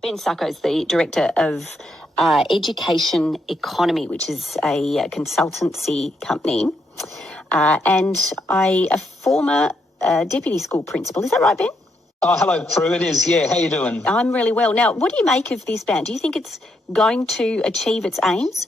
Ben Sacco's the Director of Education Economy, which is a consultancy company, and a former deputy school principal. Is that right, Ben? Oh, hello, Prue. It is, yeah. How you doing? I'm really well. Now, what do you make of this ban? Do you think it's going to achieve its aims?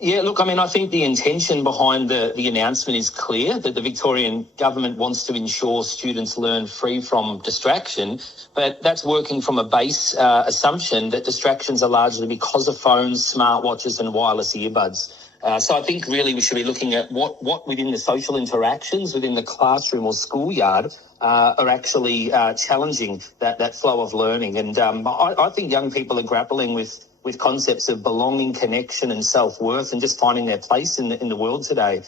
Yeah, look, I mean, I think the intention behind the announcement is clear, that the Victorian Government wants to ensure students learn free from distraction, but that's working from a base assumption that distractions are largely because of phones, smartwatches and wireless earbuds. So I think really we should be looking at what within the social interactions within the classroom or schoolyard are actually challenging that flow of learning. And I think young people are grappling with concepts of belonging, connection and self-worth and just finding their place in the world today.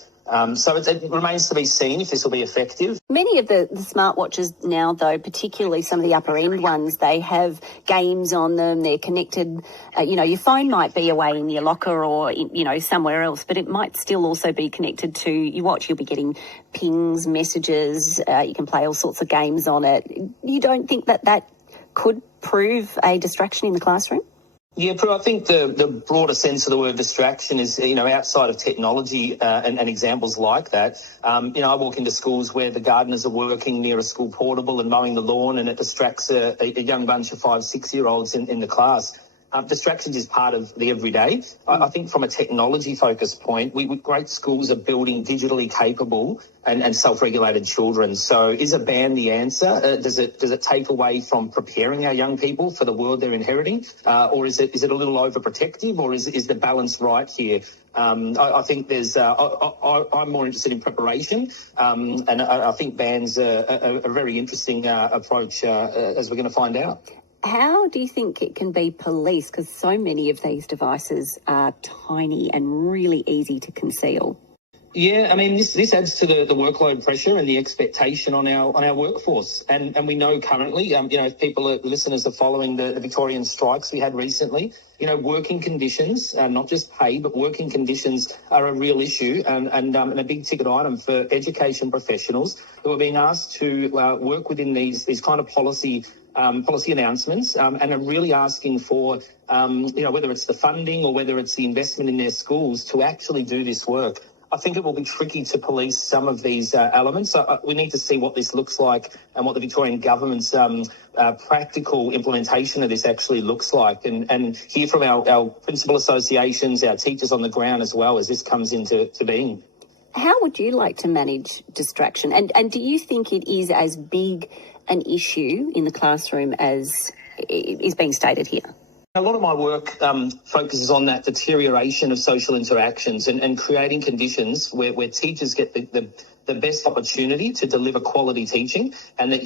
So it remains to be seen if this will be effective. Many of the smartwatches now, though, particularly some of the upper-end ones, they have games on them, they're connected. Your phone might be away in your locker or, somewhere else, but it might still also be connected to your watch. You'll be getting pings, messages, you can play all sorts of games on it. You don't think that could prove a distraction in the classroom? Yeah, Prue, I think the broader sense of the word distraction is, outside of technology and examples like that. I walk into schools where the gardeners are working near a school portable and mowing the lawn, and it distracts a young bunch of 5, 6-year-olds in the class. Distractions is part of the everyday. I think from a technology-focused point, great schools are building digitally capable and self-regulated children. So is a ban the answer? Does it take away from preparing our young people for the world they're inheriting? Or is it a little overprotective, or is the balance right here? I think there's. I'm more interested in preparation, and I think bans are a very interesting approach, as we're going to find out. How do you think it can be policed? Because so many of these devices are tiny and really easy to conceal. Yeah, I mean, this adds to the workload pressure and the expectation on our workforce. And we know currently, if listeners are following the Victorian strikes we had recently, working conditions, not just pay, but working conditions are a real issue and a big ticket item for education professionals who are being asked to work within these kind of policy announcements and are really asking for, whether it's the funding or whether it's the investment in their schools to actually do this work. I think it will be tricky to police some of these elements. So we need to see what this looks like and what the Victorian Government's practical implementation of this actually looks like, and hear from our principal associations, our teachers on the ground as well as this comes into being. How would you like to manage distraction? And do you think it is as big an issue in the classroom as is being stated here? A lot of my work focuses on that deterioration of social interactions and creating conditions where teachers get the best opportunity to deliver quality teaching, and that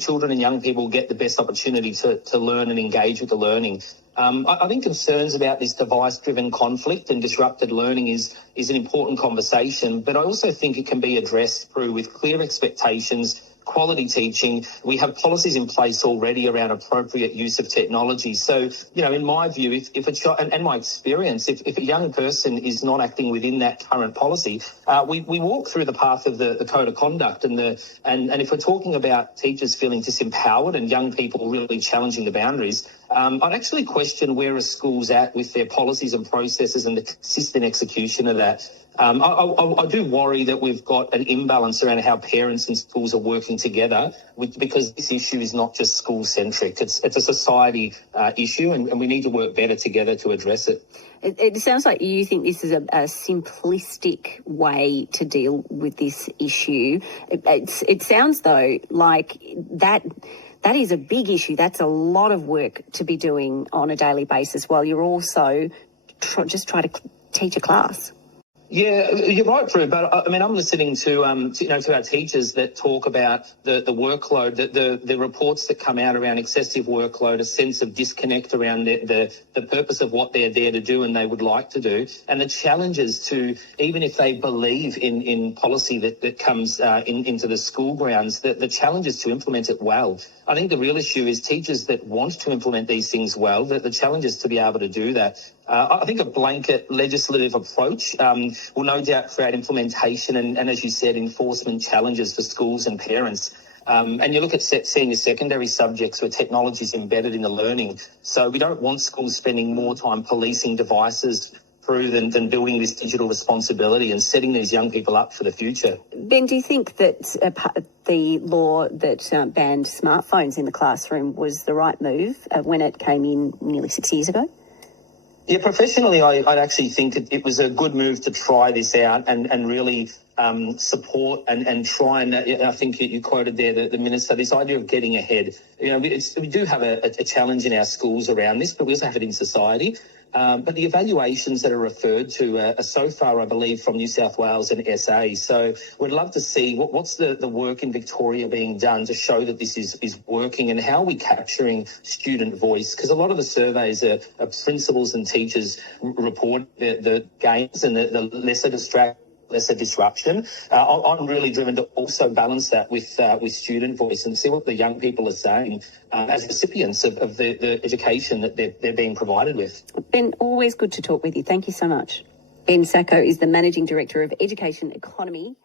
children and young people get the best opportunity to learn and engage with the learning. I think concerns about this device-driven conflict and disrupted learning is an important conversation, but I also think it can be addressed through with clear expectations, quality teaching. We have policies in place already around appropriate use of technology. So, in my view, if a child, and my experience, if a young person is not acting within that current policy, we walk through the path of the code of conduct and if we're talking about teachers feeling disempowered and young people really challenging the boundaries, I'd actually question where are schools at with their policies and processes and the consistent execution of that. I do worry that we've got an imbalance around how parents and schools are working together because this issue is not just school-centric. It's a society issue and we need to work better together to address it. It sounds like you think this is a simplistic way to deal with this issue. It sounds, though, like that is a big issue. That's a lot of work to be doing on a daily basis while you're also just trying to teach a class. Yeah, you're right, Prue. But I mean, I'm listening to our teachers that talk about the workload, the reports that come out around excessive workload, a sense of disconnect around the purpose of what they're there to do and they would like to do, and the challenges to, even if they believe in policy that comes into the school grounds, the challenges to implement it well. I think the real issue is teachers that want to implement these things well, the challenge is to be able to do that. I think a blanket legislative approach will no doubt create implementation and, as you said, enforcement challenges for schools and parents. And you look at senior secondary subjects where technology is embedded in the learning. So we don't want schools spending more time policing devices through than building this digital responsibility and setting these young people up for the future. Ben, do you think that the law that banned smartphones in the classroom was the right move when it came in nearly 6 years ago? Yeah, professionally, I'd actually think it was a good move to try this out and really support and try and I think you quoted there the Minister, this idea of getting ahead. We do have a challenge in our schools around this, but we also have it in society. But the evaluations that are referred to are so far, I believe, from New South Wales and SA. So we'd love to see what's the work in Victoria being done to show that this is working, and how are we capturing student voice? Because a lot of the surveys are principals and teachers report the gains and the lesser disruption. I'm really driven to also balance that with student voice and see what the young people are saying as recipients of the education that they're being provided with. Ben, always good to talk with you. Thank you so much. Ben Sacco is the Managing Director of Education Economy